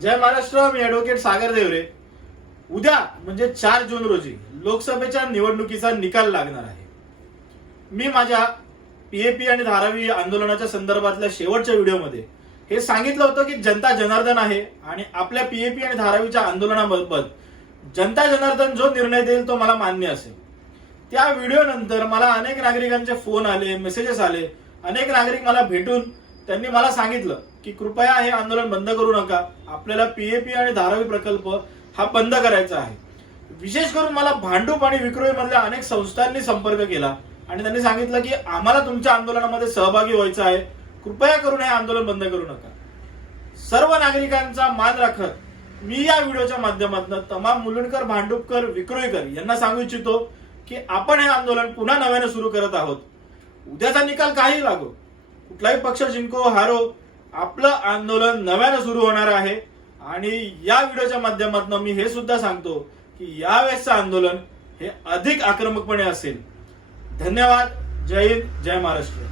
जय महाराष्ट्र. मी advocate सागर देवरे. उद्या म्हणजे 4 जून रोजी लोकसभेच्या निवडणुकीचा निकाल लागणार आहे. मी माझ्या पीएपी आणि धारावी आंदोलनाच्या संदर्भातल्या शेवटच्या व्हिडिओमध्ये हे सांगितलं होतं की जनता जनार्दन आहे आणि आपल्या पीएपी आणि धारावीच्या आंदोलनाबाबत जनता जनार्दन जो निर्णय देईल तो मला मान्य असेल. त्या व्हिडिओ नंतर मला अनेक नागरिकांचे फोन आले, मेसेजेस आले. अनेक नागरिक मला भेटून त्यांनी मला सांगितलं की कृपया हे आंदोलन बंद करू नका, आपल्याला पीएपी आणि धारावी प्रकल्प हा बंद करायचा आहे. विशेष करून मला भांडूप आणि विक्रोळी मधल्या अनेक संस्थांनी संपर्क केला आणि त्यांनी सांगितलं की आम्हाला तुमच्या आंदोलनामध्ये सहभागी व्हायचं आहे, कृपया करून हे आंदोलन बंद करू नका. सर्व नागरिकांचा मान राखत मी या व्हिडिओच्या माध्यमातून तमाम मुलुंडकर, भांडुपकर, विक्रोळीकर यांना सांगू इच्छितो की आपण हे आंदोलन पुन्हा नव्याने सुरू करत आहोत. उद्याचा निकाल काही लागो, कुठलाही पक्ष जिंको हारो, आपलं आंदोलन नव्याने सुरू होणार आहे. आणि या व्हिडिओच्या माध्यमातून मी हे सुद्धा सांगतो की यावेळेसचं आंदोलन हे अधिक आक्रमकपणे असेल. धन्यवाद. जय हिंद, जय महाराष्ट्र.